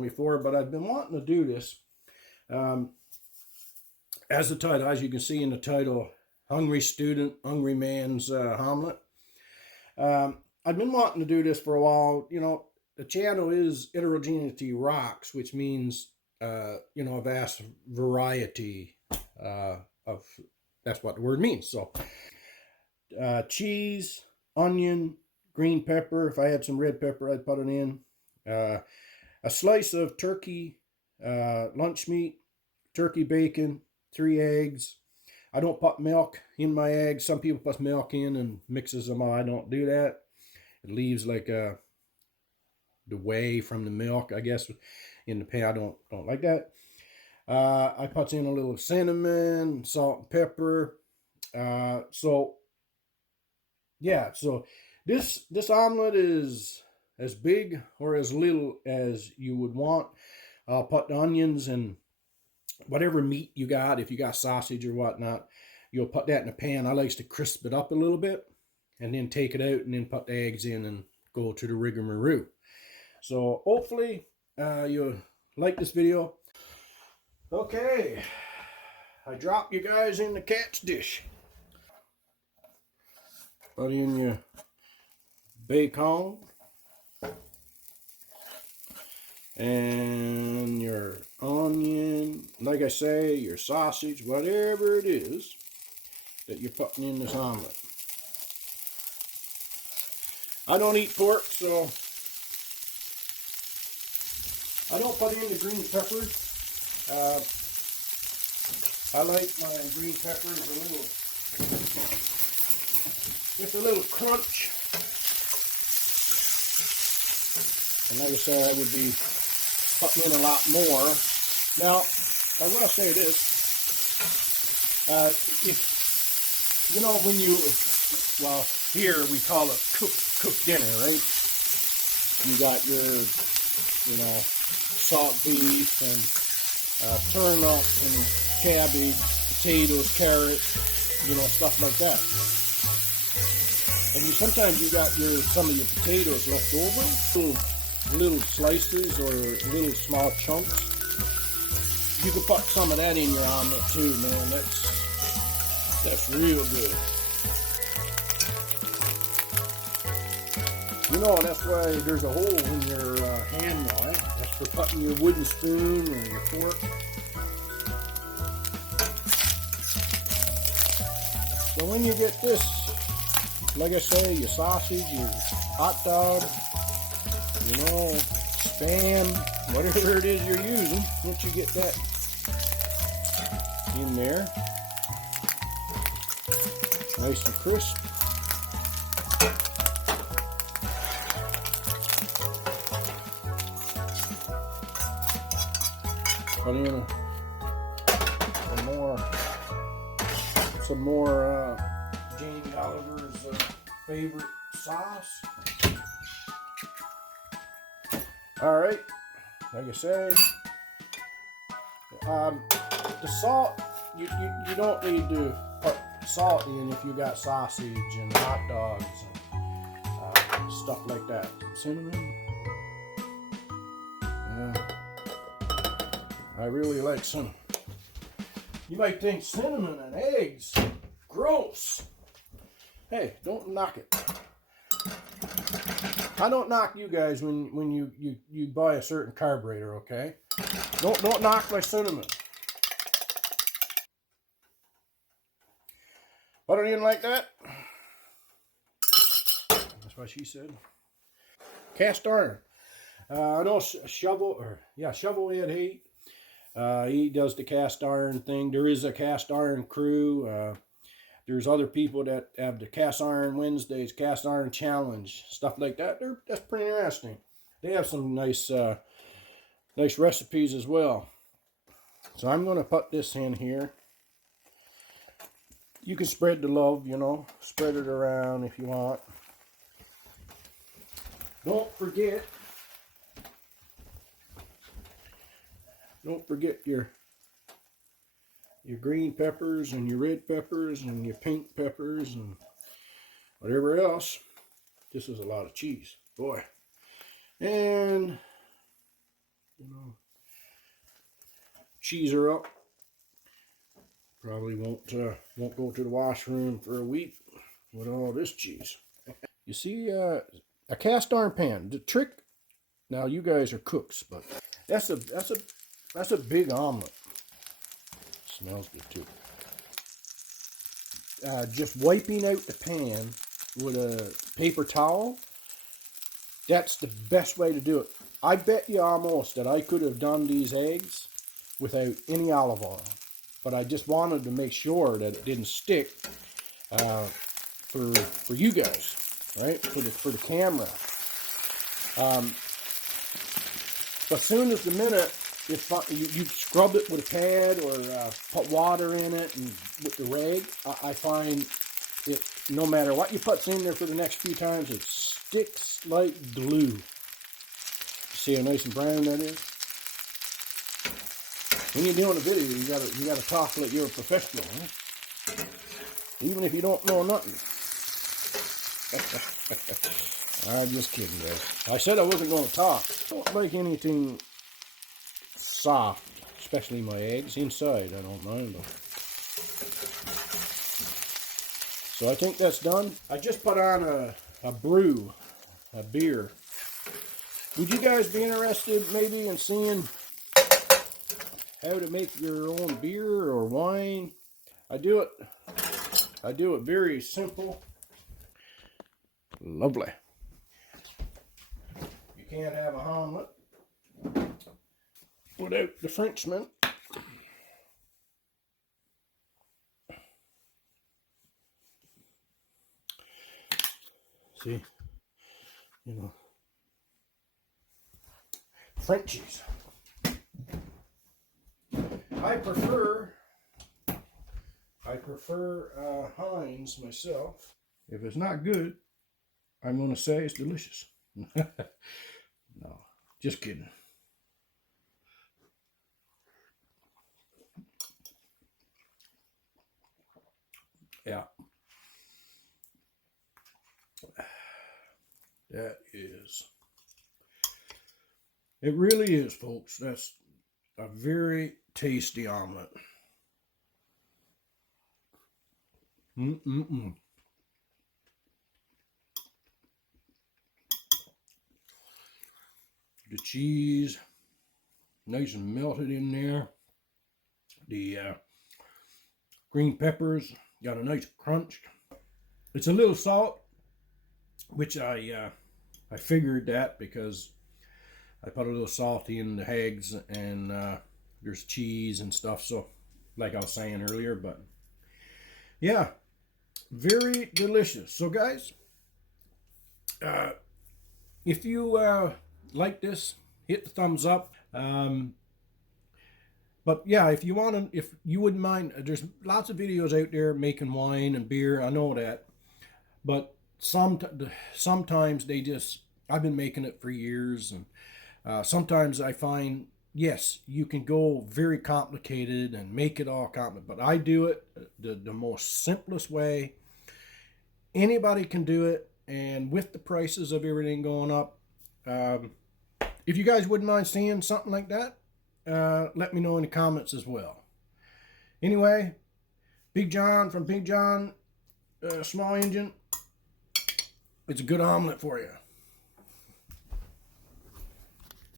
before, but I've been wanting to do this. As the title, as you can see in the title, Hungry Student, Hungry Man's Omelette. I've been wanting to do this for a while. You know, the channel is Heterogeneity Rocks, which means, you know, a vast variety of, that's what the word means. So, cheese, onion, green pepper. If I had some red pepper, I'd put it in. A slice of turkey lunch meat, turkey bacon, 3 eggs. I don't put milk in my eggs. Some people put milk in and mixes them all. I don't do that. It leaves like the whey from the milk, I guess, in the pan. I don't like that. I put in a little cinnamon, salt, and pepper. So yeah, so this omelet is as big or as little as you would want. I'll put the onions and whatever meat you got. If you got sausage or whatnot, you'll put that in a pan. I like to crisp it up a little bit and then take it out and then put the eggs in and go to the rigmarole. So hopefully you'll like this video. Okay, I dropped you guys in the cat's dish. Put in your bacon and your onion, like I say, your sausage, whatever it is that you're putting in this omelet. I don't eat pork, so I don't put in the green peppers. I like my green peppers just a little crunch. And like I said, I would be putting in a lot more. Now, I will say this. If, you know, when you, well, here we call it cook dinner, right? You got your, you know, salt beef and turnip and cabbage, potatoes, carrots, you know, stuff like that. And sometimes you got some of your potatoes left over, little slices or little small chunks. You can put some of that in your omelet too, man. That's real good. You know, that's why there's a hole in your hand now. That's for putting your wooden spoon or your fork. So when you get this, like I say, your sausage, your hot dog, you know, Spam, whatever it is you're using, once you get that in there, nice and crisp. Put in some more Jamie Oliver's favorite sauce. All right, like I say, the salt, you don't need to put salt in if you got sausage and hot dogs and stuff like that. Cinnamon. I really like cinnamon. You might think cinnamon and eggs, gross. Hey, don't knock it. I don't knock you guys when you buy a certain carburetor, okay? Don't knock my cinnamon. Put it in like that. That's what she said. Cast iron. I know Shovelhead Hate. He does the cast iron thing. There is a cast iron crew. There's other people that have the cast iron Wednesdays, cast iron challenge, stuff like that. That's pretty interesting. They have some nice recipes as well. So I'm going to put this in here. You can spread the love, you know, spread it around if you want. Don't forget your green peppers and your red peppers and your pink peppers and whatever else. This is a lot of cheese, boy. And you know, cheese her up. Probably won't go to the washroom for a week with all this cheese. You see, a cast iron pan. The trick. Now you guys are cooks, but that's a big omelet. Smells good too. Just wiping out the pan with a paper towel. That's the best way to do it. I bet you almost that I could have done these eggs without any olive oil, but I just wanted to make sure that it didn't stick for you guys, right? For the camera. But soon as the minute you scrub it with a pad or put water in it and with the rag, I find it, no matter what you put in there for the next few times, it sticks like glue. See how nice and brown that is? When you're doing a video, you gotta talk like you're a professional, huh? Even if you don't know nothing. I'm just kidding, guys. I said I wasn't going to talk. I don't like anything soft, especially my eggs. Inside, I don't mind them. So I think that's done. I just put on a brew, a beer. Would you guys be interested maybe in seeing how to make your own beer or wine? I do it very simple. Lovely. You can't have a omelet without the Frenchman. See, you know, Frenchies. I prefer Heinz myself. If it's not good, I'm going to say it's delicious. No, just kidding. Yeah. That is. It really is, folks. That's a very tasty omelet. Mm-mm-mm. The cheese, nice and melted in there. The green peppers got a nice crunch. It's a little salt, which I figured that because I put a little salt in the eggs and there's cheese and stuff. So, like I was saying earlier, but yeah, very delicious. So, guys, if you like this, hit the thumbs up. But yeah, if you wouldn't mind, there's lots of videos out there making wine and beer. I know that, but sometimes I've been making it for years, and sometimes I find, yes, you can go very complicated and make it all complicated, but I do it the most simplest way. Anybody can do it, and with the prices of everything going up, if you guys wouldn't mind seeing something like that, let me know in the comments as well. Anyway, Big John from Big John Small Engine. It's a good omelet for you.